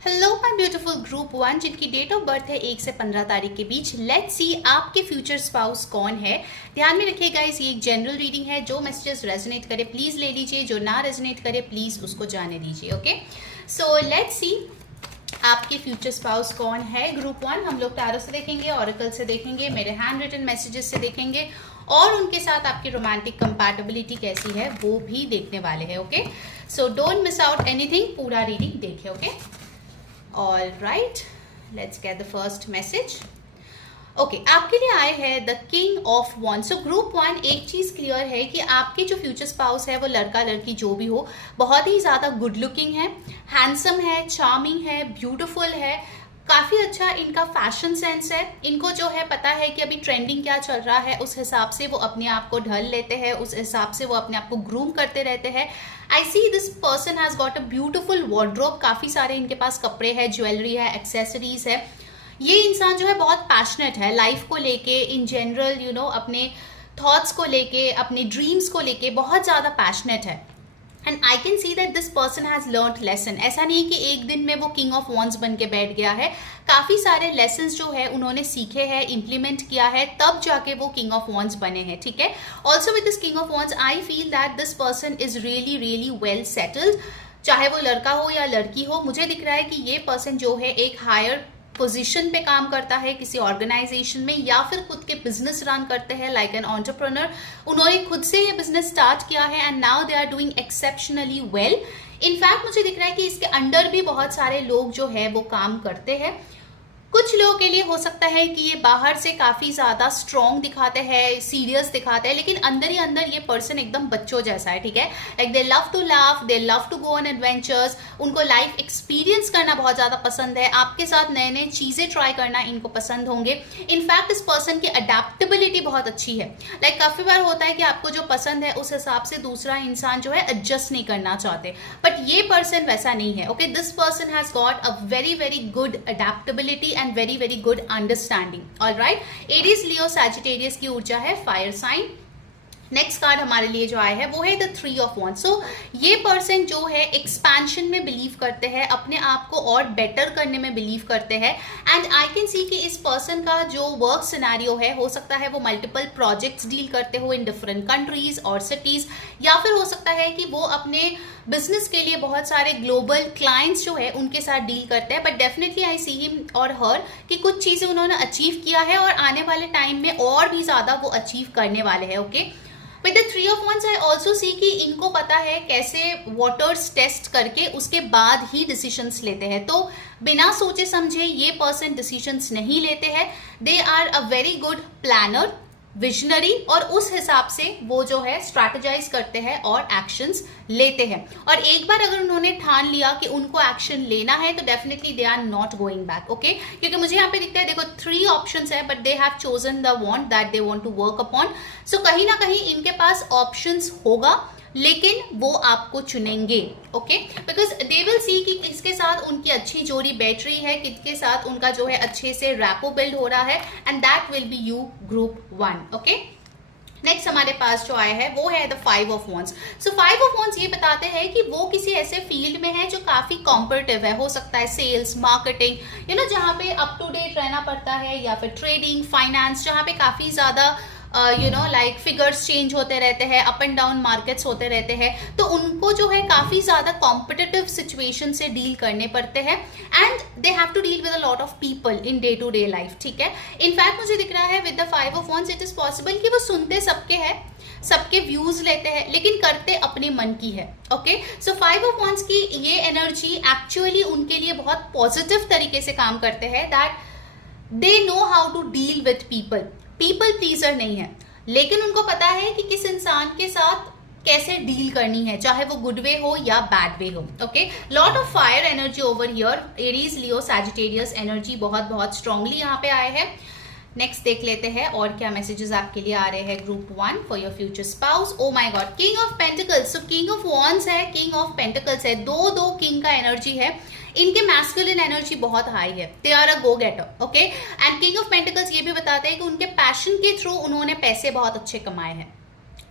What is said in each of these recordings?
Hello my beautiful group 1 जिनकी date of birth है 1 से 15 तारीख के बीच। लेट्स सी आपके फ्यूचर स्पाउस कौन है। ध्यान में रखिए गाइस, ये एक जनरल रीडिंग है। जो मैसेजेस रेजोनेट करे प्लीज ले लीजिए, जो ना रेजोनेट करे प्लीज उसको जाने दीजिए। ओके, सो लेट्स सी आपके फ्यूचर स्पाउस कौन है। ग्रुप 1 हम लोग टैरो से देखेंगे, ऑरेकल से देखेंगे, मेरे हैंड रिटन मैसेजेस से देखेंगे और उनके साथ आपकी रोमांटिक कंपैटिबिलिटी कैसी है वो भी देखने वाले हैं। Okay, so don't miss out anything, पूरा रीडिंग देखिए। Okay, all right, let's get the first message. Okay, आपके लिए आए हैं the king of wands. So group 1 एक चीज क्लियर है कि आपके जो फ्यूचर स्पाउस है वो लड़का लड़की जो भी हो बहुत ही ज्यादा गुड लुकिंग है, हैंडसम है, चार्मिंग है, ब्यूटीफुल है, काफी अच्छा इनका फैशन सेंस है। इनको जो है पता है कि अभी ट्रेंडिंग क्या चल रहा है, उस हिसाब से वो अपने आप को ढल लेते हैं, उस हिसाब से वो अपने आप को ग्रूम करते रहते हैं। I see this person has got a beautiful wardrobe, काफी सारे इनके पास कपड़े हैं, ज्वेलरी है, एक्सेसरीज है। ये इंसान जो है बहुत पैशनेट है लाइफ को लेके, इन जनरल यू नो अपने थॉट्स को लेके, अपने ड्रीम्स को लेके बहुत ज्यादा पैशनेट है। And I can see that this person has learn lesson. ऐसा नहीं कि एक दिन में वो किंग ऑफ वॉन्ड्स बन के बैठ गया है, काफी सारे लेसन्स जो है उन्होंने सीखे हैं, इंप्लीमेंट किया है, तब जाके वो किंग ऑफ वॉन्ड्स बने हैं। ठीक है, also with this king of wands I feel that this person is really really well settled. चाहे वो लड़का हो या लड़की हो, मुझे दिख रहा है कि ये पर्सन जो है एक हायर पोजीशन पे काम करता है किसी ऑर्गेनाइजेशन में, या फिर खुद के बिजनेस रन करते हैं लाइक एन एंटरप्रेन्योर। उन्होंने खुद से ये बिजनेस स्टार्ट किया है and now they are doing exceptionally well. In fact मुझे दिख रहा है कि इसके अंडर भी बहुत सारे लोग जो है वो काम करते हैं। कुछ लोगों के लिए हो सकता है कि ये बाहर से काफी ज्यादा स्ट्रॉन्ग दिखाते हैं, सीरियस दिखाते हैं, लेकिन अंदर ही अंदर ये पर्सन एकदम बच्चों जैसा है। ठीक है, like they love to laugh, they love to go on adventures, उनको लाइफ एक्सपीरियंस करना बहुत ज्यादा पसंद है, आपके साथ नए नए चीजें ट्राई करना इनको पसंद होंगे। इनफैक्ट इस पर्सन की अडेप्टेबिलिटी बहुत अच्छी है। लाइक काफी बार होता है कि आपको जो पसंद है उस हिसाब से दूसरा इंसान जो है एडजस्ट नहीं करना चाहते, बट ये पर्सन वैसा नहीं है। Okay, this person has got a very very good adaptability and very very good understanding. Alright, Aries Leo Sagittarius की ऊर्जा है, फायर साइन। नेक्स्ट कार्ड हमारे लिए जो आया है वो है द 3 ऑफ वॉन्ड्स। सो ये पर्सन जो है एक्सपेंशन में बिलीव करते हैं, अपने आप को और बेटर करने में बिलीव करते हैं। एंड आई कैन सी कि इस पर्सन का जो वर्क सिनेरियो है, हो सकता है वो मल्टीपल प्रोजेक्ट्स डील करते हो इन डिफरेंट कंट्रीज और सिटीज, या फिर हो सकता है कि वो अपने बिजनेस के लिए बहुत सारे ग्लोबल क्लाइंट्स जो है उनके साथ डील करते हैं। But definitely I see him और हर कि कुछ चीजें उन्होंने अचीव किया है और आने वाले टाइम में और भी ज्यादा वो अचीव करने वाले हैं। Okay, with the 3 of wands I also see कि इनको पता है कैसे वाटर्स टेस्ट करके उसके बाद ही डिसीजंस लेते हैं। तो बिना सोचे समझे ये पर्सन डिसीजंस नहीं लेते हैं। They are a very good planner, visionary, और उस हिसाब से वो जो है स्ट्रैटेजाइज करते हैं और एक्शंस लेते हैं। और एक बार अगर उन्होंने ठान लिया कि उनको एक्शन लेना है तो definitely they are not going back. Okay, क्योंकि मुझे यहाँ पे दिखता है, देखो 3 ऑप्शंस है, but they have chosen the want that they want to work upon. सो कहीं ना कहीं इनके पास ऑप्शंस होगा, लेकिन वो आपको चुनेंगे। Okay, because they will see कि किसके साथ उनकी अच्छी जोड़ी बैठ रही है, किसके साथ उनका जो है अच्छे से रैपो बिल्ड हो रहा है, and that will be you group 1। Okay, next हमारे पास जो आया है वो है the 5 of wands. So 5 of wands ये बताते हैं कि वो किसी ऐसे फील्ड में है जो काफी कॉम्पिटिटिव है। हो सकता है सेल्स, मार्केटिंग, यू नो जहाँ पे अप टू डेट रहना पड़ता है, या फिर ट्रेडिंग, फाइनेंस, जहाँ पे काफी ज्यादा you know like figures change होते रहते हैं, अप एंड डाउन मार्केट्स होते रहते हैं। तो उनको जो है काफी ज्यादा कॉम्पिटिटिव सिचुएशन से डील करने पड़ते हैं, and they have to deal with a lot of people in day to day life. ठीक है, इनफैक्ट मुझे दिख रहा है with the 5 of wands it is possible कि वो सुनते सबके हैं, सबके व्यूज लेते हैं, लेकिन करते अपने मन की है। ओके, सो 5 ऑफ वॉन्ड्स की ये एनर्जी एक्चुअली उनके लिए बहुत पॉजिटिव तरीके से काम करते हैं, that they know how to deal with people pleaser नहीं है, लेकिन उनको पता है कि किस इंसान के साथ कैसे डील करनी है, चाहे वो गुड वे हो या बैड वे हो। Okay, lot of fire energy over here, Aries Leo Sagittarius energy बहुत बहुत स्ट्रांगली यहाँ पे आए हैं। नेक्स्ट देख लेते हैं और क्या मैसेजेस आपके लिए आ रहे हैं group 1 for your future spouse. Oh my God, king of pentacles. So king of wands है, किंग ऑफ पेंटिकल्स है, दो किंग का एनर्जी है। इनके मैस्कुलिन एनर्जी बहुत हाई है, they are a go getter. Okay, and king of pentacles ये भी बताते हैं कि उनके पैशन के थ्रू उन्होंने पैसे बहुत अच्छे कमाए हैं।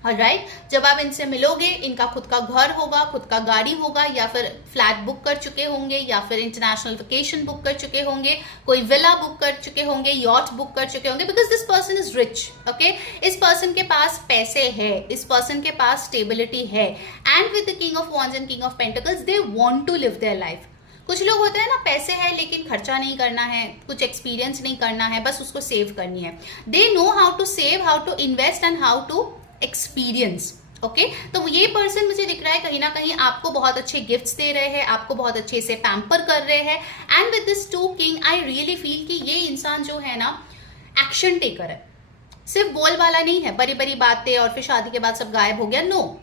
ऑलराइट, जब आप इनसे मिलोगे, इनका खुद का घर होगा, खुद का गाड़ी होगा, या फिर फ्लैट बुक कर चुके होंगे, या फिर इंटरनेशनल वेकेशन बुक कर चुके होंगे, कोई विला बुक कर चुके होंगे, यॉट बुक कर चुके होंगे, because this person is rich. Okay, इस पर्सन के पास पैसे है, इस पर्सन के पास स्टेबिलिटी है, and with the king of wands and king of pentacles they want to live their life. कुछ लोग होते हैं ना, पैसे है लेकिन खर्चा नहीं करना है, कुछ एक्सपीरियंस नहीं करना है, बस उसको सेव करनी है। They know how to save, how to invest and how to experience. Okay, तो ये पर्सन मुझे दिख रहा है कहीं ना कहीं आपको बहुत अच्छे गिफ्ट्स दे रहे हैं, आपको बहुत अच्छे से पैम्पर कर रहे हैं। And with this two king I really feel कि ये इंसान जो है ना, एक्शन टेकर है, सिर्फ बोल वाला नहीं है, बड़ी बड़ी बातें और फिर शादी के बाद सब गायब हो गया। No,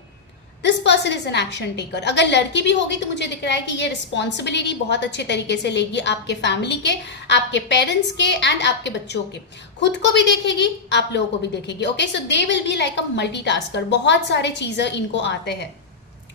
this person is an action taker. अगर लड़की भी होगी तो मुझे दिख रहा है कि ये रिस्पॉन्सिबिलिटी बहुत अच्छे तरीके से लेगी, आपके फैमिली के, आपके पेरेंट्स के एंड आपके बच्चों के। खुद को भी देखेगी, आप लोगों को भी देखेगी। Okay, so they will be like a multitasker, बहुत सारे चीजें इनको आते हैं।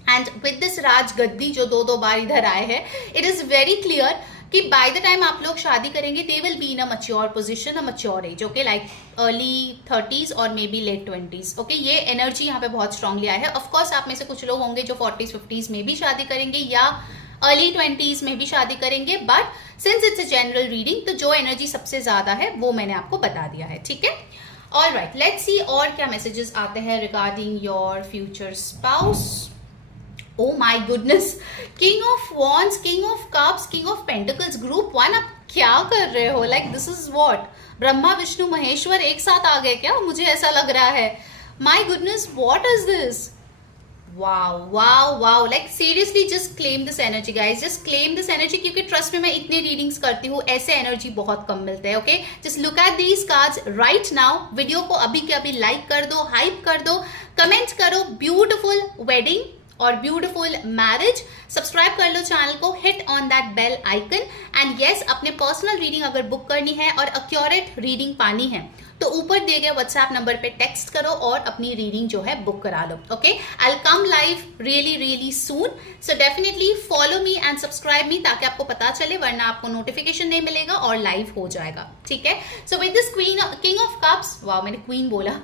एंड विद दिस राज गद्दी जो दो बार इधर आए हैं, इट इज वेरी क्लियर कि बाय द टाइम आप लोग शादी करेंगे, they will be in a mature position, a mature age. Okay, like early 30s और maybe late 20s। Okay, ये एनर्जी यहाँ पे बहुत स्ट्रांगली आया है। ऑफकोर्स आप में से कुछ लोग होंगे जो 40s 50s में भी शादी करेंगे या अर्ली 20s में भी शादी करेंगे, but since it's a general reading, तो जो एनर्जी सबसे ज्यादा है वो मैंने आपको बता दिया है। ठीक है, ऑलराइट, लेट्स सी और क्या मैसेजेस आते हैं regarding your future spouse. Oh my goodness, King of Wands, King of Cups, King of Pentacles, Group 1, आप क्या कर रहे हो? Like this is what? Brahma Vishnu Maheshwar एक साथ आ गए क्या? मुझे ऐसा लग रहा है। My goodness, what is this? Wow, wow, wow! Like seriously, just claim this energy, guys. Just claim this energy, क्योंकि trust में मैं इतने रीडिंग्स करती हूँ, ऐसे एनर्जी बहुत कम मिलते हैं। Okay, just look at these cards right now. Video को अभी के अभी लाइक कर दो, हाइप कर दो, कमेंट करो ब्यूटिफुल वेडिंग और ब्यूटिफुल मैरिज, सब्सक्राइब कर लो चैनल को, hit on that bell icon. And yes, अपने पर्सनल रीडिंग अगर बुक करनी है और एक्यूरेट रीडिंग पानी है तो ऊपर दिए गए व्हाट्सएप नंबर पे टेक्स्ट करो और अपनी रीडिंग जो है बुक करा लो। Okay, I will come live really really soon, so definitely follow me and subscribe me, ताकि आपको पता चले, वरना आपको नोटिफिकेशन नहीं मिलेगा और लाइव हो जाएगा। ठीक है, so with this king of cups, wow मैंने क्वीन बोला,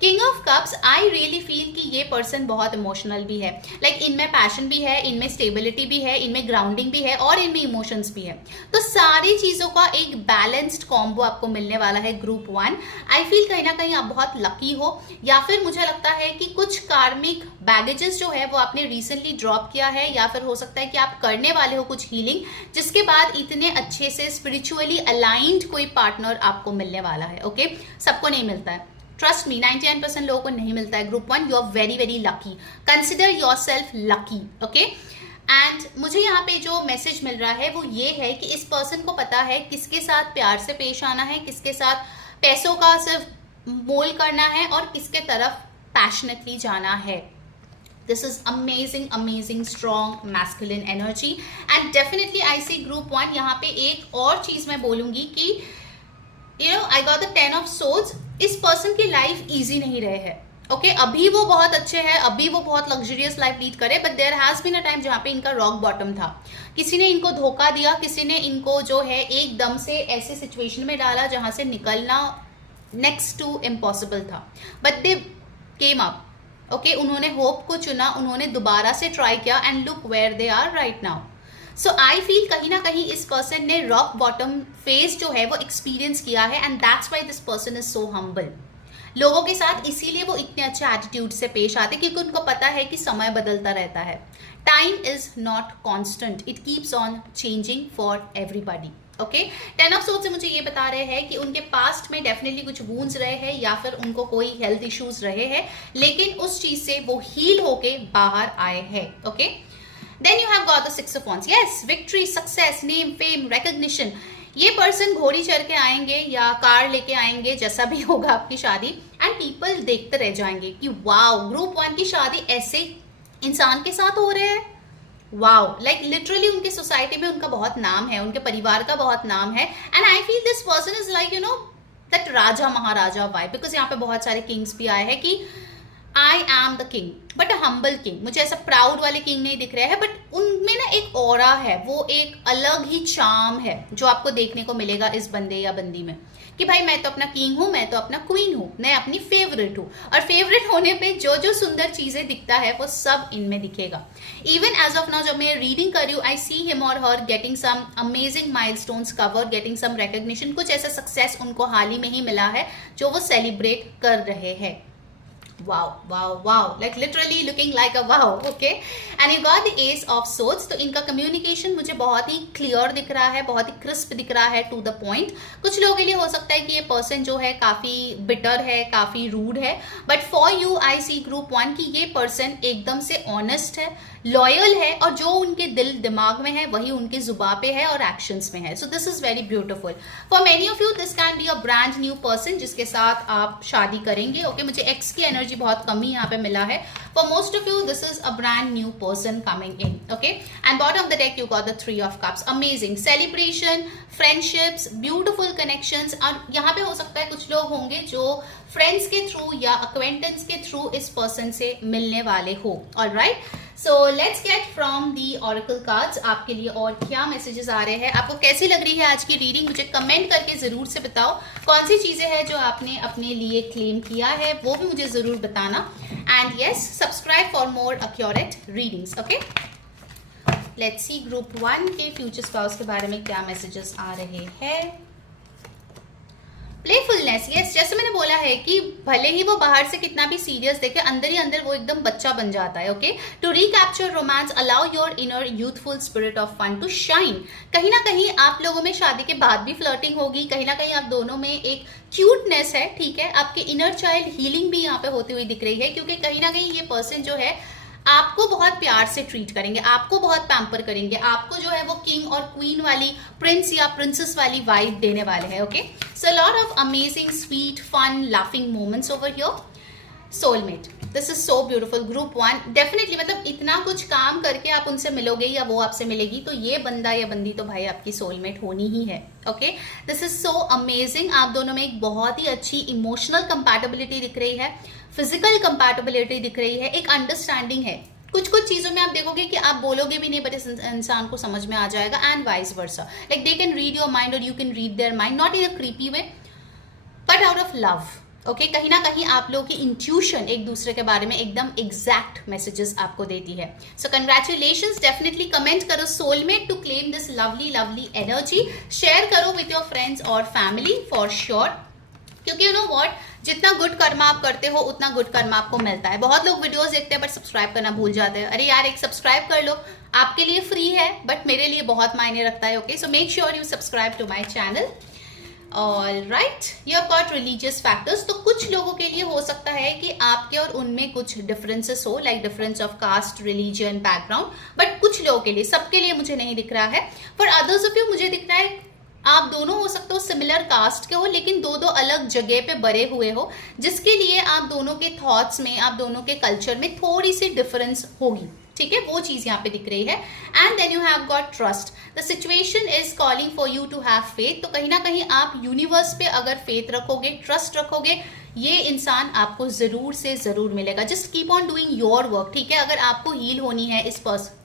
king of cups, I really feel कि ये पर्सन बहुत इमोशनल भी है। लाइक इनमें पैशन भी है, इनमें स्टेबिलिटी भी है, इनमें ग्राउंडिंग भी है और इनमें इमोशंस भी है। तो सारी चीज़ों का एक बैलेंस्ड कॉम्बो आपको मिलने वाला है ग्रुप 1। आई फील कहीं ना कहीं आप बहुत लकी हो, या फिर मुझे लगता है कि कुछ कार्मिक बैगेजेस जो है वो आपने रिसेंटली ड्रॉप किया है, या फिर हो सकता है कि आप करने वाले हो कुछ हीलिंग, जिसके बाद इतने अच्छे से स्पिरिचुअली अलाइंड कोई पार्टनर आपको मिलने वाला है। ओके, सबको नहीं मिलता है, ट्रस्ट मी, 99% लोगों को नहीं मिलता है। Group 1, you are very very lucky, consider yourself lucky. Okay, and मुझे यहाँ पे जो मैसेज मिल रहा है वो ये है कि इस पर्सन को पता है किसके साथ प्यार से पेश आना है, किसके साथ पैसों का सिर्फ मोल करना है और किसके तरफ पैशनेटली जाना है। This is amazing amazing strong masculine energy and definitely I see group 1। यहाँ पे एक और चीज मैं बोलूंगी कि I got the 10 of swords, इस पर्सन की लाइफ इजी नहीं रहे है। ओके, अभी वो बहुत अच्छे हैं, अभी वो बहुत लग्जरियस लाइफ लीड करे, but there has been a time जहाँ पे इनका रॉक बॉटम था। किसी ने इनको धोखा दिया, किसी ने इनको जो है एकदम से ऐसे सिचुएशन में डाला जहाँ से निकलना नेक्स्ट टू इम्पॉसिबल था, but they came up. Okay, उन्होंने होप को चुना, उन्होंने दोबारा से ट्राई किया and look where they are right now. So I feel कहीं ना कहीं इस पर्सन ने रॉक बॉटम फेज जो है वो एक्सपीरियंस किया है and that's why this person is so humble लोगों के साथ, इसीलिए वो इतने अच्छे एटीट्यूड से पेश आते, क्योंकि उनको पता है कि समय बदलता रहता है। Time is not constant, it keeps on changing for everybody. Okay, 10 of swords से मुझे ये बता रहे हैं कि उनके पास्ट में डेफिनेटली कुछ वूंड्स रहे हैं या फिर उनको कोई हेल्थ इश्यूज रहे हैं, लेकिन उस चीज से वो हील होके बाहर आए हैं। Okay, then you have got the 6 of wands, yes, victory, success, name, fame, recognition. ये पर्सन घोड़ी चढ़ के आएंगे या कार लेके आएंगे, जैसा भी होगा आपकी शादी, एंड पीपल देखते रह जाएंगे कि वाओ, ग्रुप 1 की शादी ऐसे इंसान के साथ हो रहे हैं। वाओ, लाइक लिटरली उनके सोसाइटी में उनका बहुत नाम है, उनके परिवार का बहुत नाम है, and I feel this person is like that Raja Maharaja vibe, because यहाँ पे बहुत सारे किंग्स भी आए हैं कि I am the king, but a humble king. मुझे ऐसा प्राउड वाले किंग नहीं दिख रहे हैं, बट उनमें ना एक ऑरा है, वो एक अलग ही चार्म है जो आपको देखने को मिलेगा इस बंदे या बंदी में, कि भाई मैं तो अपना किंग हूँ, मैं तो अपना क्वीन हूँ, मैं अपनी फेवरेट हूँ। और फेवरेट होने पे जो जो सुंदर चीजें दिखता है वो सब इनमें दिखेगा। इवन एज ऑफ नाउ जब मैं रीडिंग कर रही हूँ, आई सी हिम और her getting some amazing milestones cover, getting some recognition. कुछ ऐसा सक्सेस उनको हाल ही में ही मिला है जो वो सेलिब्रेट कर रहे हैं। wow wow wow, like literally looking like a wow, okay, and you got the ace of swords। तो इनका कम्युनिकेशन मुझे बहुत ही क्लियर दिख रहा है, बहुत ही क्रिस्प दिख रहा है, टू द पॉइंट। कुछ लोगों के लिए हो सकता है कि ये पर्सन जो है काफी बिटर है, काफी रूड है, but for you I see group 1 की ये पर्सन एकदम से ऑनेस्ट है, लॉयल है, और जो उनके दिल दिमाग में है वही उनकी जुबान पे है और एक्शंस में है। सो this is very beautiful. For many of you this can be a brand new person जिसके साथ आप शादी करेंगे। ओके, मुझे एक्स की एनर्जी बहुत कम ही यहाँ पे मिला है। For most of you this is a brand new person coming in. Okay, and bottom of the deck you got the 3 of cups. Amazing celebration, friendships, beautiful connections. और यहाँ पे हो सकता है कुछ लोग होंगे जो फ्रेंड्स के थ्रू या अक्वेंटेंस के थ्रू इस पर्सन से मिलने वाले हो। Alright, so let's get from the oracle cards आपके लिए और क्या मैसेजेस आ रहे हैं। आपको कैसी लग रही है आज की रीडिंग, मुझे कमेंट करके जरूर से बताओ। कौन सी चीजें हैं जो आपने अपने लिए क्लेम किया है वो भी मुझे जरूर बताना। And yes, subscribe for more accurate readings. Okay, let's see group 1 के फ्यूचर स्पाउस के बारे में क्या मैसेजेस आ रहे हैं। प्लेफुलनेस, यस, जैसे मैंने बोला है कि भले ही वो बाहर से कितना भी सीरियस देखे, अंदर ही अंदर वो एकदम बच्चा बन जाता है। Okay, to recapture romance, allow your inner youthful spirit of fun to shine. कहीं ना कहीं आप लोगों में शादी के बाद भी फ्लर्टिंग होगी, कहीं ना कहीं आप दोनों में एक क्यूटनेस है, ठीक है। आपके इनर चाइल्ड हीलिंग भी यहाँ पे होती हुई दिख रही है, क्योंकि कहीं ना कहीं ये पर्सन जो है आपको बहुत प्यार से ट्रीट करेंगे, आपको बहुत पैम्पर करेंगे, आपको जो है वो किंग और क्वीन वाली, प्रिंस या प्रिंसेस वाली वाइब देने वाले हैं। Okay, so lot of amazing sweet fun laughing moments over here. Soulmate, this is so beautiful. Group 1 definitely, मतलब इतना कुछ काम करके आप उनसे मिलोगे या वो आपसे मिलेगी, तो ये बंदा या बंदी तो भाई आपकी सोलमेट होनी ही है। Okay, this is so amazing. आप दोनों में एक बहुत ही अच्छी इमोशनल कंपैटिबिलिटी दिख रही है, फिजिकल कंपैटिबिलिटी दिख रही है, एक अंडरस्टैंडिंग है। कुछ कुछ चीजों में आप देखोगे कि आप बोलोगे भी नहीं बट इस इंसान को समझ में आ जाएगा, and vice versa. Like they can read your mind और you can read there mind, not in a creepy way but out of love. Okay, कहीं ना कहीं आप लोगों की इंट्यूशन एक दूसरे के बारे में एकदम एग्जैक्ट मैसेजेस आपको देती है। सो कंग्रेचुलेशंस, डेफिनेटली कमेंट करो soulmate to claim this lovely lovely energy. Share करो विथ योर फ्रेंड्स और फैमिली फॉर श्योर, क्योंकि यू नो व्हाट, जितना गुड कर्मा आप करते हो उतना गुड कर्मा आपको मिलता है। बहुत लोग वीडियोस देखते हैं बट सब्सक्राइब करना भूल जाते हैं। अरे यार, एक सब्सक्राइब कर लो, आपके लिए फ्री है बट मेरे लिए बहुत मायने रखता है। Okay, so make sure you subscribe to my channel. Alright, you have got religious factors. तो कुछ लोगों के लिए हो सकता है कि आपके और उनमें कुछ डिफरेंसेस हो, like difference of caste, religion, background, but कुछ लोगों के लिए, सबके लिए मुझे नहीं दिख रहा है। फॉर अदर्स ऑफ यू मुझे दिख रहा है आप दोनों हो सकते हो सिमिलर कास्ट के हो, लेकिन दो दो अलग जगह पे बड़े हुए हो, जिसके लिए आप दोनों के थॉट्स में, आप दोनों के कल्चर में थोड़ी सी डिफरेंस होगी, ठीक है, वो चीज यहाँ पे दिख रही है। And then you have got trust, the situation is calling for you to have faith. तो कहीं ना कहीं आप यूनिवर्स पे अगर फेथ रखोगे, ट्रस्ट रखोगे, ये इंसान आपको जरूर से जरूर मिलेगा। Just keep on doing your work, ठीक है। अगर आपको हील होनी है इस पर्सन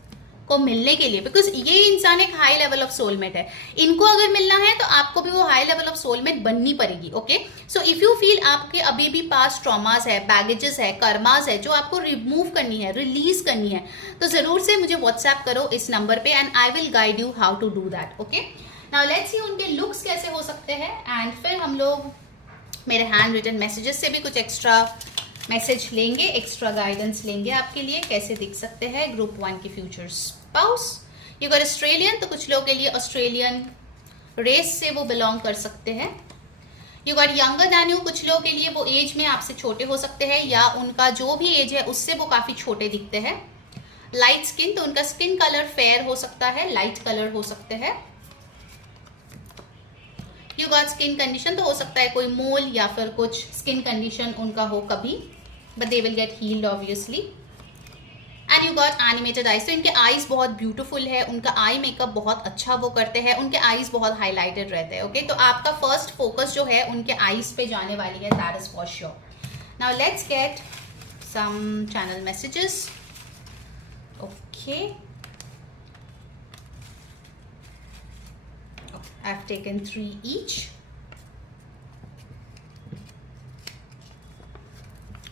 को मिलने के लिए, बिकॉज ये इंसान एक हाई लेवल ऑफ सोलमेट है, इनको अगर मिलना है तो आपको भी वो हाई लेवल ऑफ सोलमेट बननी पड़ेगी। Okay, so if you feel आपके अभी भी पास ट्रॉमास है, बैगेजेस है, कर्मास है जो आपको रिमूव करनी है, रिलीज करनी है, तो जरूर से मुझे व्हाट्सएप करो इस नंबर पे and I will guide you how to do that. Okay, now let's see उनके लुक्स कैसे हो सकते हैं, एंड फिर हम लोग मेरे हैंड रिटन मैसेजेस से भी कुछ एक्स्ट्रा मैसेज लेंगे, एक्स्ट्रा गाइडेंस लेंगे आपके लिए, कैसे दिख सकते हैं ग्रुप 1 की future spouse. You got Australian, तो कुछ लोगों के लिए ऑस्ट्रेलियन रेस से वो बिलोंग कर सकते हैं। You got younger than you, कुछ लोगों के लिए वो एज में आपसे छोटे हो सकते हैं या उनका जो भी एज है उससे वो काफी छोटे दिखते हैं। लाइट स्किन, तो उनका स्किन कलर फेयर हो सकता है, लाइट कलर हो सकते हैं। यू गॉट स्किन कंडीशन, तो हो सकता है कोई मोल या फिर कुछ स्किन कंडीशन उनका हो कभी, but they will get heeled obviously. And you got animated eyes, तो इनके आईज बहुत ब्यूटीफुल है, उनका आई मेकअप बहुत अच्छा वो करते हैं, उनके आईज बहुत हाईलाइटेड रहते हैं। ओके, तो आपका फर्स्ट फोकस जो है उनके आईज पे जाने वाली है, that is for sure. Now let's get some channel messages. Okay. I've taken 3 each.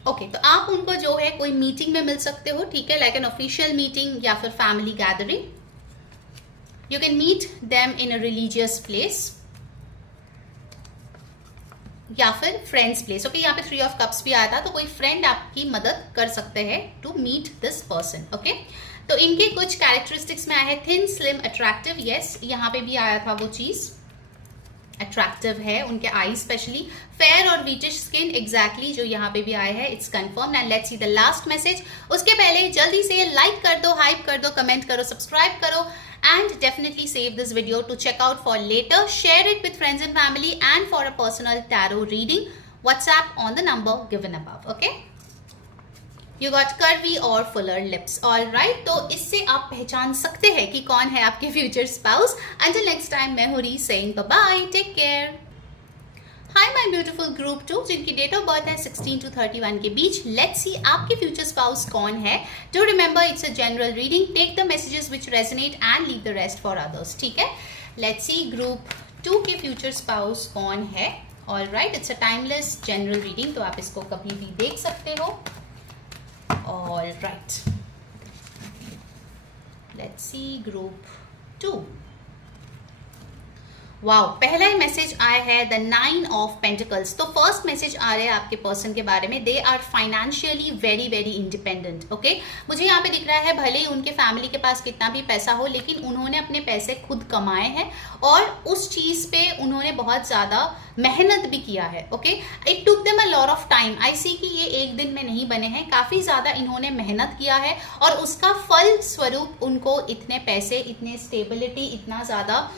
Okay तो आप उनको जो है कोई मीटिंग में मिल सकते हो, ठीक है, लाइक एन ऑफिशियल मीटिंग या फिर family gathering. You can meet them in a religious place या फिर फ्रेंड्स प्लेस. ओके, यहाँ पे 3 ऑफ कप्स भी आया था, तो कोई फ्रेंड आपकी मदद कर सकते हैं to meet this person. Okay, तो इनके कुछ कैरेक्टरिस्टिक्स में आया है थिन, स्लिम, अट्रैक्टिव. यस, यहाँ पे भी आया था वो चीज, अट्रैक्टिव है. उनके आई स्पेशली फेयर और वीटिश स्किन, एग्जैक्टली जो यहाँ पे भी आया है, it's confirm. And let's see the last message. उसके पहले जल्दी से लाइक कर दो, हाइप कर दो, कमेंट करो, सब्सक्राइब करो, and definitely save this video to check out for later. Share it with friends and family, and for a personal tarot reading, WhatsApp on the number given above. Okay, you got curvy or fuller lips. All right, तो इससे आप पहचान सकते हैं कि कौन है आपके future spouse. Until next time, मैं हूँ री saying bye bye, take care. Hi my beautiful group 2 जिनकी डेट ऑफ बर्थ है 16 to 31 के बीच. लेट्स सी आपके फ्यूचर स्पाउस कौन है. Do remember it's a general reading. Take the messages which resonate and leave the rest for others. ठीक है, let's see group 2 के future spouse कौन है. All right, it's a timeless general reading, तो आप इसको कभी भी देख सकते हो. All right, let's see group 2. Wow, पहला ही मैसेज आया है द 9 ऑफ पेंटिकल्स. तो फर्स्ट मैसेज आ रहा है आपके पर्सन के बारे में. They are financially very very independent. Okay, मुझे यहाँ पे दिख रहा है भले ही उनके फैमिली के पास कितना भी पैसा हो, लेकिन उन्होंने अपने पैसे खुद कमाए हैं और उस चीज पे उन्होंने बहुत ज्यादा मेहनत भी किया है. Okay, it took them a lot of time. I see कि ये एक दिन में नहीं बने हैं, काफी ज्यादा इन्होंने मेहनत किया है और उसका फल स्वरूप उनको इतने पैसे, इतने स्टेबिलिटी, इतना ज्यादा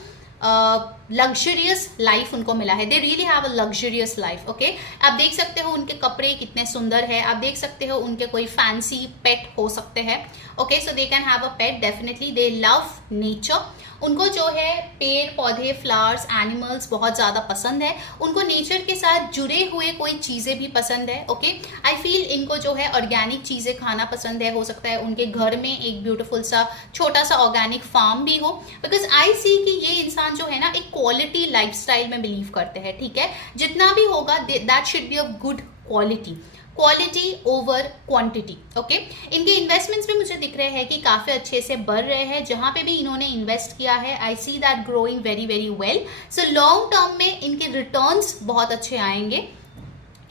लग्जरियस लाइफ उनको मिला है. They really have a luxurious life. Okay, आप देख सकते हो उनके कपड़े कितने सुंदर है, आप देख सकते हो उनके कोई फैंसी पेट हो सकते हैं. Okay, so they can have a pet. Definitely they love nature. उनको जो है पेड़ पौधे, फ्लावर्स, एनिमल्स बहुत ज़्यादा पसंद है. उनको नेचर के साथ जुड़े हुए कोई चीज़ें भी पसंद है. ओके, आई फील इनको जो है ऑर्गेनिक चीज़ें खाना पसंद है. हो सकता है उनके घर में एक ब्यूटीफुल सा छोटा सा ऑर्गेनिक फार्म भी हो, बिकॉज आई सी कि ये इंसान जो है ना एक क्वालिटी लाइफस्टाइल में बिलीव करते हैं. ठीक है, जितना भी होगा that should be of good quality. Quality over quantity. Okay, इनके इन्वेस्टमेंट्स भी मुझे दिख रहे हैं कि काफ़ी अच्छे से बढ़ रहे हैं. जहाँ पे भी इन्होंने इन्वेस्ट किया है, I see that growing very very well. So long term में इनके रिटर्न्स बहुत अच्छे आएंगे.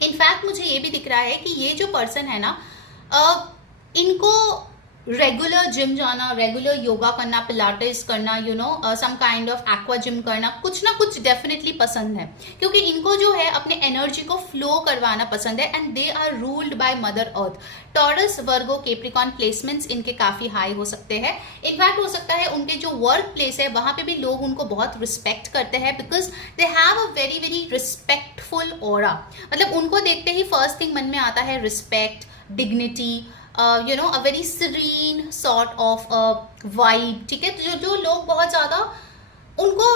इनफैक्ट मुझे ये भी दिख रहा है कि ये जो पर्सन है ना, इनको रेगुलर जिम जाना, रेगुलर योगा करना, पिलाटेस करना, you know some kind of aqua gym करना, कुछ ना कुछ डेफिनेटली पसंद है, क्योंकि इनको जो है अपने एनर्जी को फ्लो करवाना पसंद है. And they are ruled by mother earth. Taurus, Virgo, Capricorn placements इनके काफ़ी हाई हो सकते हैं. इनफैक्ट हो सकता है उनके जो वर्क प्लेस है वहाँ पे भी लोग उनको बहुत रिस्पेक्ट करते हैं, because they have a very very respectful aura. मतलब उनको देखते ही फर्स्ट थिंग मन में आता है respect, dignity, you know a very serene sort of vibe. ठीक है, जो लोग बहुत ज़्यादा उनको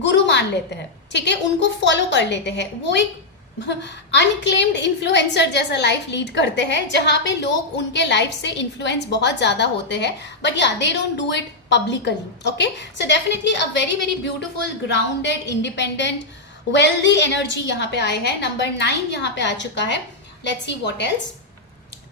गुरु मान लेते हैं, ठीक है, उनको फॉलो कर लेते हैं. वो एक अनक्लेम्ड इन्फ्लुएंसर जैसा लाइफ लीड करते हैं, जहाँ पे लोग उनके लाइफ से इन्फ्लुएंस बहुत ज़्यादा होते हैं, बट या they don't do it publicly. Okay, so definitely a very very beautiful, grounded, independent, wealthy energy यहाँ पे आए हैं. नंबर 9 यहाँ पे आ चुका है. Let's see what else.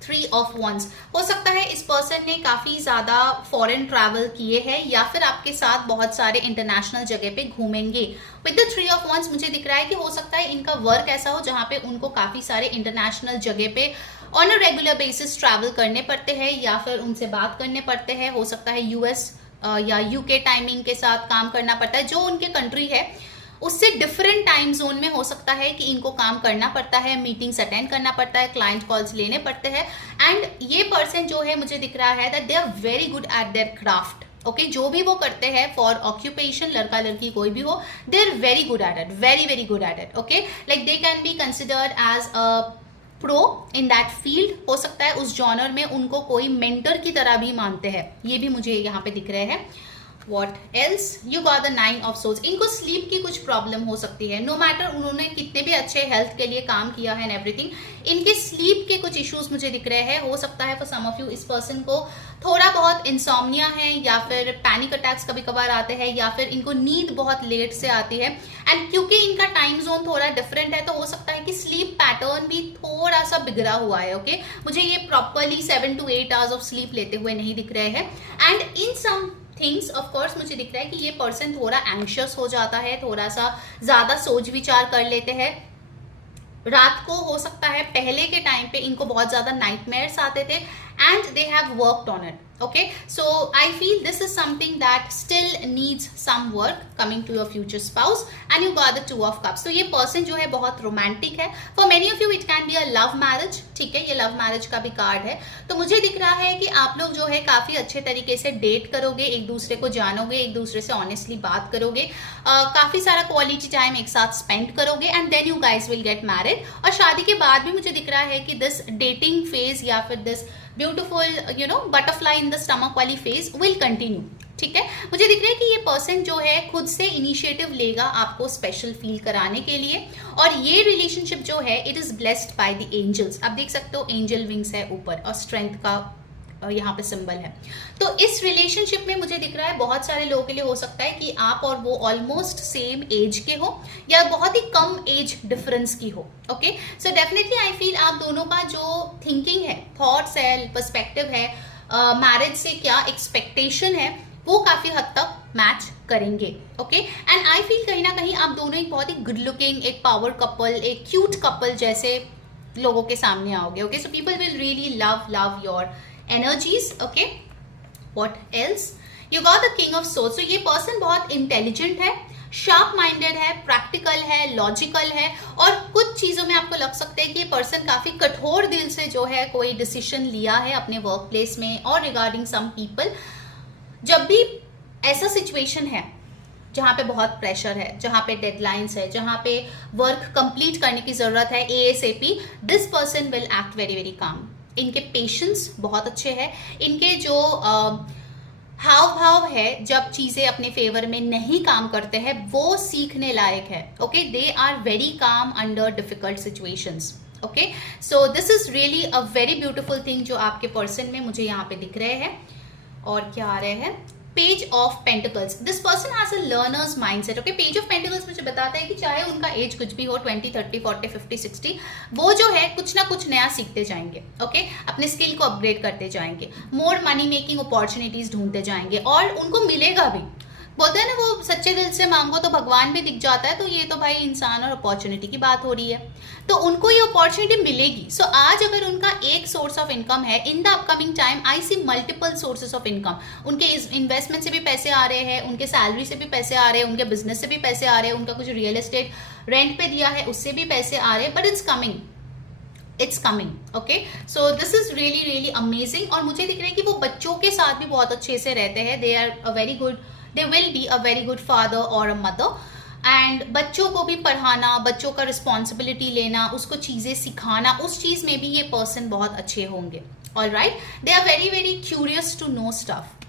3 of wands. हो सकता है इस पर्सन ने काफ़ी ज़्यादा फॉरेन ट्रैवल किए हैं या फिर आपके साथ बहुत सारे इंटरनेशनल जगह पे घूमेंगे. विद द 3 ऑफ वंस मुझे दिख रहा है कि हो सकता है इनका वर्क ऐसा हो जहाँ पे उनको काफ़ी सारे इंटरनेशनल जगह पे on a regular basis travel करने पड़ते हैं या फिर उनसे बात करने पड़ते हैं. हो सकता है यूएस या यूके टाइमिंग के साथ काम करना पड़ता है. जो उनके कंट्री है उससे डिफरेंट टाइम जोन में हो सकता है कि इनको काम करना पड़ता है, मीटिंग्स अटेंड करना पड़ता है, क्लाइंट कॉल्स लेने पड़ते हैं. एंड ये पर्सन जो है मुझे दिख रहा है that they are very good at their craft. Okay, जो भी वो करते हैं फॉर ऑक्यूपेशन, लड़का लड़की कोई भी हो, they are very good at it, very very good at it. Okay, like they can be considered as a pro in that field. हो सकता है उस जॉनर में उनको कोई मेंटर की तरह भी मानते हैं, ये भी मुझे यहाँ पे दिख रहे हैं. What else? You got the 9 of swords. इनको स्लीप की कुछ प्रॉब्लम हो सकती है, नो मैटर उन्होंने कितने भी अच्छे हेल्थ के लिए काम किया है एंड एवरीथिंग, इनके स्लीप के कुछ इश्यूज मुझे दिख रहे हैं। हो सकता है फॉर सम ऑफ यू इस पर्सन को थोड़ा बहुत इंसोम्निया है, या फिर पैनिक अटैक्स कभी कभार आते हैं, या फिर इनको नींद बहुत लेट से आती है। एंड क्योंकि इनका टाइम जोन थोड़ा डिफरेंट है तो हो सकता है कि स्लीप पैटर्न भी थोड़ा सा बिगड़ा हुआ है। ओके, मुझे ये properly 7 to 8 hours of sleep लेते हुए नहीं दिख रहे हैं। And in some things of course मुझे दिख रहा है कि ये पर्सन थोड़ा एंग्शियस हो जाता है, थोड़ा सा ज्यादा सोच विचार कर लेते हैं। रात को हो सकता है पहले के टाइम पे इनको बहुत ज्यादा नाइटमेयर्स आते थे and they have worked on it. Okay, so I feel this is something that still needs some work coming to your future spouse, and you got the 2 of cups. तो ये person जो है बहुत romantic है। For many of you it can be a love marriage, ठीक है, ये love marriage का भी कार्ड है। तो मुझे दिख रहा है कि आप लोग जो है काफी अच्छे तरीके से डेट करोगे, एक दूसरे को जानोगे, एक दूसरे से ऑनेस्टली बात करोगे, काफी सारा क्वालिटी टाइम एक साथ स्पेंड करोगे, and then you guys will get married. और शादी के बाद भी मुझे दिख रहा है कि दिस डेटिंग फेज या फिर this beautiful butterfly in the stomach वाली फेज विल कंटिन्यू। ठीक है, मुझे दिख रहा है कि ये पर्सन जो है खुद से इनिशिएटिव लेगा आपको स्पेशल फील कराने के लिए, और ये रिलेशनशिप जो है it is blessed by the angels. आप देख सकते हो एंजल विंग्स है ऊपर और स्ट्रेंथ का यहाँ पे सिंबल है। तो इस रिलेशनशिप में मुझे दिख रहा है बहुत सारे लोगों के लिए हो सकता है कि आप और वो ऑलमोस्ट सेम एज के हो या बहुत ही कम एज डिफरेंस की हो। Okay, so definitely I feel आप दोनों का जो थिंकिंग है, थॉट्स है, पर्सपेक्टिव है, मैरिज से क्या एक्सपेक्टेशन है, वो काफी हद तक मैच करेंगे। ओके, एंड आई फील कहीं ना कहीं आप दोनों एक बहुत ही गुड लुकिंग, एक पावर कपल, एक क्यूट कपल जैसे लोगों के सामने आओगे। Okay, so people will really love your energies. Okay, what else? You got the king of swords. So ये person बहुत इंटेलिजेंट है, शार्प माइंडेड है, प्रैक्टिकल है, लॉजिकल है, और कुछ चीजों में आपको लग सकता है कि ये पर्सन काफी कठोर दिल से जो है कोई डिसीजन लिया है अपने वर्क प्लेस में और रिगार्डिंग सम पीपल। जब भी ऐसा सिचुएशन है जहाँ पे बहुत प्रेशर है, जहाँ पे डेडलाइंस है, जहाँ पे वर्क कंप्लीट करने की जरूरत है ASAP, this person will act very very calm. इनके पेशेंस बहुत अच्छे हैं, इनके जो हाव भाव है जब चीजें अपने फेवर में नहीं काम करते हैं वो सीखने लायक है। Okay, they are very calm under difficult situations. Okay, so this is really a very beautiful thing जो आपके पर्सन में मुझे यहाँ पे दिख रहे हैं। और क्या आ रहे हैं? Page of pentacles. This person has a learners mindset. Okay, page of pentacles मुझे बताता है कि चाहे उनका एज कुछ भी हो, 20, 30, 40, 50, 60, वो जो है कुछ ना कुछ नया सीखते जाएंगे। ओके, अपने स्किल को अपग्रेड करते जाएंगे, मोर मनी मेकिंग अपॉर्चुनिटीज ढूंढते जाएंगे, और उनको मिलेगा भी। बोलते हैं ना वो सच्चे दिल से मांगो तो भगवान भी दिख जाता है, तो ये तो भाई इंसान और अपॉर्चुनिटी की बात हो रही है, तो उनको ये अपॉर्चुनिटी मिलेगी। सो आज अगर उनका एक सोर्स ऑफ इनकम है, in the upcoming time I see multiple sources of income. उनके इन्वेस्टमेंट से भी पैसे आ रहे हैं, उनके सैलरी से भी पैसे आ रहे हैं, उनके बिजनेस से भी पैसे आ रहे हैं, उनका कुछ रियल एस्टेट रेंट पे दिया है उससे भी पैसे आ रहे हैं, but it's coming. Okay, so this is really really amazing. और मुझे दिख रहा है कि वो बच्चों के साथ भी बहुत अच्छे से रहते हैं, they will be a very good father or a mother, and बच्चों को भी पढ़ाना, बच्चों का रिस्पॉन्सिबिलिटी लेना, उसको चीज़ें सिखाना, उस चीज़ में भी ये पर्सन बहुत अच्छे होंगे। Alright, they are very very curious to know stuff.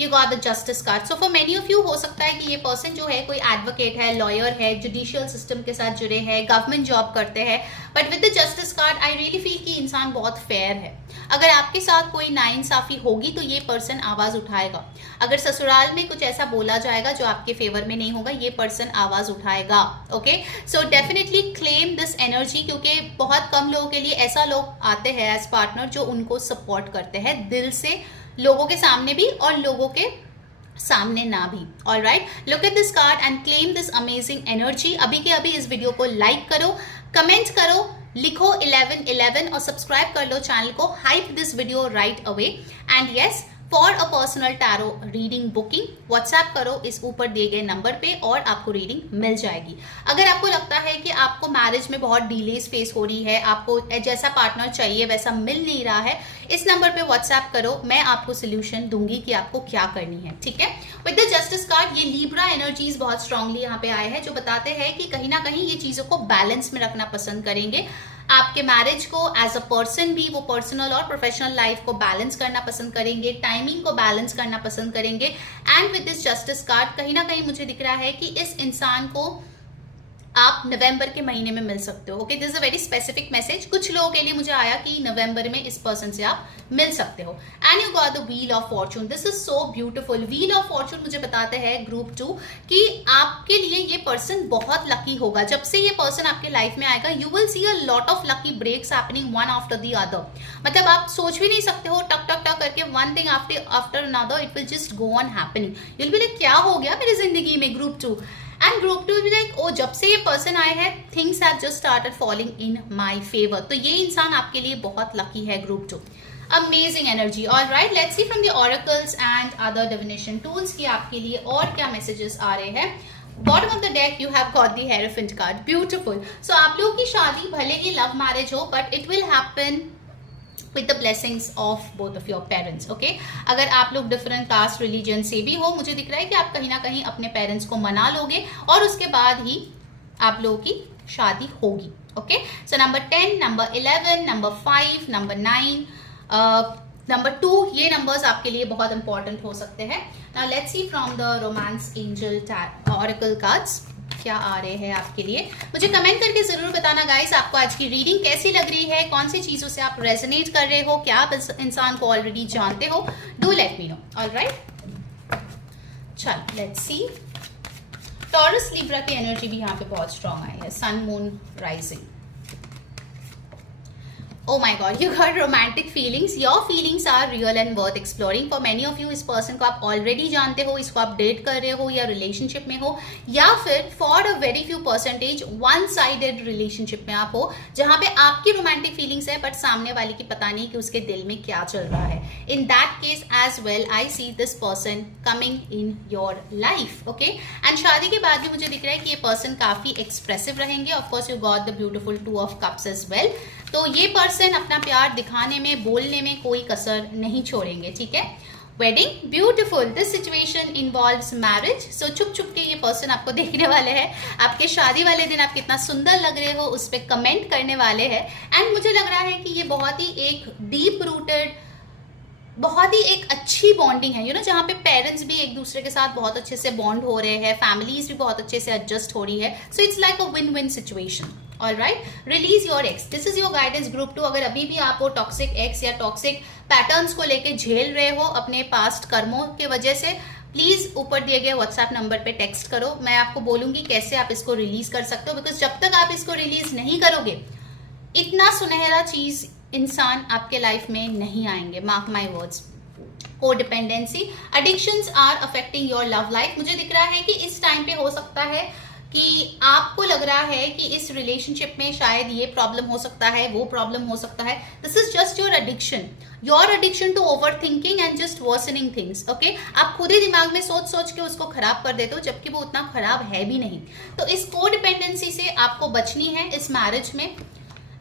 You got the justice card. So for many of you हो सकता है कि ये पर्सन जो है कोई एडवोकेट है, लॉयर है, जुडिशियल सिस्टम के साथ जुड़े हैं, गवर्नमेंट जॉब करते हैं, but with the justice card I really feel कि इंसान बहुत फेयर है। अगर आपके साथ कोई नाइंसाफी होगी तो ये पर्सन आवाज उठाएगा। अगर ससुराल में कुछ ऐसा बोला जाएगा जो आपके फेवर में नहीं होगा, ये पर्सन आवाज उठाएगा। Okay, so definitely claim this energy, क्योंकि बहुत कम लोगों के लिए ऐसा लोग आते हैं एज पार्टनर जो उनको सपोर्ट करते हैं दिल से, लोगों के सामने भी और लोगों के सामने ना भी। Alright, look at this card and claim this amazing energy. अभी के अभी इस वीडियो को लाइक करो, कमेंट करो, लिखो 1111 और सब्सक्राइब कर लो चैनल को। Hype this video right away. And yes, for a personal tarot reading booking WhatsApp करो इस ऊपर दिए गए नंबर पे और आपको रीडिंग मिल जाएगी। अगर आपको लगता है कि आपको मैरिज में बहुत डिलेज फेस हो रही है, आपको जैसा पार्टनर चाहिए वैसा मिल नहीं रहा है, इस नंबर पे व्हाट्सएप करो, मैं आपको सोल्यूशन दूंगी कि आपको क्या करनी है। ठीक है, विद द जस्टिस कार्ड ये लीब्रा एनर्जीज बहुत स्ट्रांगली यहाँ पे आए हैं जो बताते हैं कि कहीं ना कहीं ये चीजों को बैलेंस में रखना पसंद करेंगे। आपके मैरिज को एज अ पर्सन भी वो पर्सनल और प्रोफेशनल लाइफ को बैलेंस करना पसंद करेंगे, टाइमिंग को बैलेंस करना पसंद करेंगे। And with this justice card कहीं ना कहीं मुझे दिख रहा है कि इस इंसान को आप नवंबर के महीने में मिल सकते हो। Okay, this is a very specific message. कुछ लोगों के लिए मुझे आया कि नवंबर में इस पर्सन से आप मिल सकते हो। And you got the wheel of Fortune. This is so beautiful. Wheel of Fortune मुझे बताते हैं ग्रुप 2 कि आपके लिए ये पर्सन बहुत लकी होगा। जब से ये पर्सन आपके लाइफ में आएगा, you will see a lot of lucky breaks happening one after the other. मतलब आप सोच भी नहीं सकते हो, टक टक टक करके one thing after another it will just go on happening. You will be like क्या हो गया मेरी जिंदगी में, ग्रुप 2। एंड ग्रुप 2 भी लाइक ओ जब से ये पर्सन आए हैं things have just started falling in my favour. तो ये इंसान आपके लिए बहुत लकी है group 2। Amazing energy. Alright, let's see from the oracles and other divination tools कि आपके लिए और क्या मैसेजेस आ रहे हैं। Bottom of the deck you have got the hierophant card. Beautiful. So आप लोगों की शादी भले ही लव मैरिज हो but it will happen with the blessings of both of your parents. Okay, अगर आप लोग डिफरेंट कास्ट रिलीजन से भी हो, मुझे दिख रहा है कि आप कहीं ना कहीं अपने पेरेंट्स को मना लोगे और उसके बाद ही आप लोगों की शादी होगी। Okay, so number 10, number 11, number 5, number 9, number 2, ये नंबर्स आपके लिए बहुत इंपॉर्टेंट हो सकते हैं। Now let's see from the romance angel oracle cards क्या आ रहे हैं आपके लिए। मुझे कमेंट करके जरूर बताना गाइस, आपको आज की रीडिंग कैसी लग रही है, कौन सी चीजों से आप रेजोनेट कर रहे हो, क्या आप इस इंसान को ऑलरेडी जानते हो। Do let me know. Alright, चल लेट्स सी। टॉरस लिब्रा की एनर्जी भी यहाँ पे बहुत स्ट्रांग आई है। Sun moon rising. Oh my God, you got romantic feelings. Your feelings are real and worth exploring. For many of you, इस person को आप already जानते हो, इसको आप डेट कर रहे हो या रिलेशनशिप में हो, या फिर for a very few percentage one-sided relationship में आप हो जहाँ पे आपकी romantic feelings है बट सामने वाले की पता नहीं कि उसके दिल में क्या चल रहा है। In that case as well, I see this person coming in your life. Okay? And शादी के बाद भी मुझे दिख रहा है कि ये person काफी expressive रहेंगे. Of course, you got the beautiful Two of Cups as well. तो ये पर्सन अपना प्यार दिखाने में, बोलने में कोई कसर नहीं छोड़ेंगे। ठीक है, wedding beautiful. This situation involves marriage. So छुप छुप के ये पर्सन आपको देखने वाले हैं। आपके शादी वाले दिन आप कितना सुंदर लग रहे हो उस पर कमेंट करने वाले हैं। एंड मुझे लग रहा है कि ये बहुत ही एक डीप रूटेड, बहुत ही एक अच्छी बॉन्डिंग है, यू नो, जहाँ पे पेरेंट्स भी एक दूसरे के साथ बहुत अच्छे से बॉन्ड हो रहे हैं, फैमिलीज भी बहुत अच्छे से एडजस्ट हो रही है। So it's like a win win situation. Alright, release your x. This is your guidance group 2। अगर अभी भी आप वो टॉक्सिक एक्स या टॉक्सिक पैटर्न्स को लेके झेल रहे हो अपने पास्ट कर्मों के वजह से, प्लीज ऊपर दिए गए व्हाट्सएप नंबर पे टेक्स्ट करो। मैं आपको बोलूंगी कैसे आप इसको रिलीज कर सकते हो, बिकॉज जब तक आप इसको रिलीज नहीं करोगे इतना सुनहरा चीज इंसान आपके लाइफ में नहीं आएंगे। Mark my words. Codependency, addictions are affecting your love life. मुझे दिख रहा है कि इस टाइम पे हो सकता है कि आपको लग रहा है कि इस रिलेशनशिप में शायद ये प्रॉब्लम हो सकता है, वो प्रॉब्लम हो सकता है। This is just your addiction to overthinking and just worsening things. Okay, आप खुद ही दिमाग में सोच सोच के उसको खराब कर देते हो जबकि वो उतना खराब है भी नहीं। तो इस कोडिपेंडेंसी से आपको बचनी है इस मैरिज में।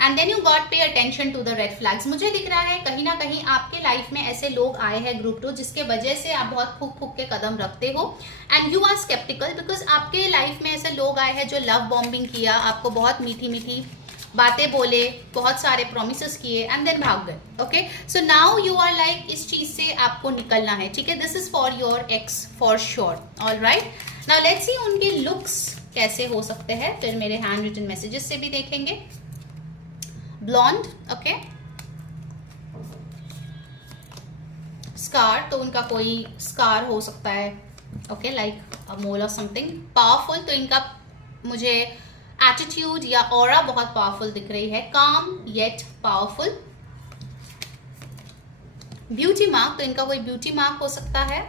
And then you got pay attention to the red flags. मुझे दिख रहा है कहीं ना कहीं आपके लाइफ में ऐसे लोग आए हैं ग्रुप 2 जिसके वजह से आप बहुत फूक फूक के कदम रखते हो and you are skeptical, because आपके लाइफ में ऐसे लोग आए हैं जो लव बॉम्बिंग किया, आपको बहुत मीठी मीठी बातें बोले, बहुत सारे प्रोमिसेस किए एंड देन भाग गए। Okay, so now you are like इस चीज से आपको निकलना है। ठीक है, this is for your ex for sure. Alright, now let's see उनके लुक्स कैसे हो सकते हैं, फिर मेरे हैंड रिटन मैसेजेस से भी देखेंगे। ब्लॉन्ड, ओके, स्कार, तो उनका कोई स्कार हो सकता है, ओके, लाइक अ मोल और समथिंग। पावरफुल, तो इनका मुझे एटीट्यूड या ऑरा बहुत पावरफुल दिख रही है। काम येट पावरफुल। ब्यूटी मार्क, तो इनका कोई ब्यूटी मार्क हो सकता है।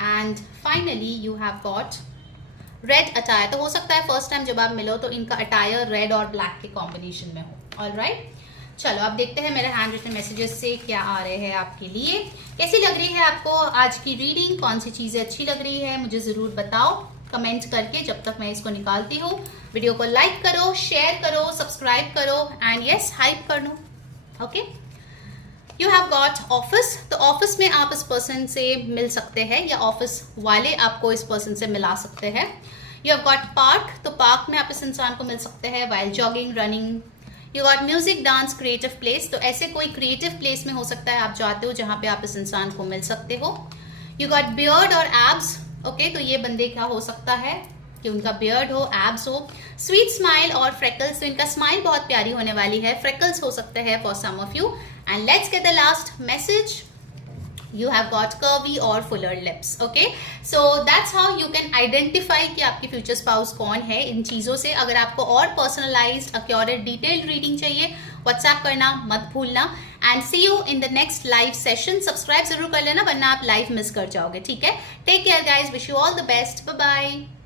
And finally you have got red attire, तो हो सकता है फर्स्ट टाइम जब आप मिलो तो इनका अटायर रेड और ब्लैक के कॉम्बिनेशन में हो। ऑलराइट, चलो अब देखते हैं मेरे हैंड रिटन मैसेजेस से क्या आ रहे हैं आपके लिए। कैसी लग रही है आपको आज की रीडिंग, कौन सी चीजें अच्छी लग रही है मुझे जरूर बताओ कमेंट करके जब तक मैं इसको निकालती हूँ। वीडियो को लाइक करो, शेयर करो, सब्सक्राइब करो एंड यस हाइप कर लो। Okay, you have got office, तो ऑफिस में आप इस पर्सन से मिल सकते हैं या ऑफिस वाले आपको इस पर्सन से मिला सकते हैं। यू हैव गॉट पार्क, तो पार्क में आप इस इंसान को मिल सकते हैं while jogging, running. You got music, dance, creative place, तो ऐसे कोई क्रिएटिव प्लेस में हो सकता है आप जाते हो जहाँ पे आप इस इंसान को मिल सकते हो। यू गॉट बियर्ड और एब्स, ओके, तो ये बंदे क्या हो सकता है कि उनका बियर्ड हो, एब्स हो। स्वीट स्माइल और फ्रेकल्स, तो इनका स्माइल बहुत प्यारी होने वाली है। फ्रेकल्स हो सकते हैं for some of you. And let's get the last message, you have got curvy or fuller lips, okay, so that's how you can identify कि आपकी future spouse कौन है इन चीज़ों से। अगर आपको और personalized, accurate, detailed reading चाहिए, WhatsApp करना मत भूलना। and see you in the next live session, subscribe जरूर कर लेना वरना आप live मिस कर जाओगे, ठीक है। take care guys, wish you all the best, bye bye।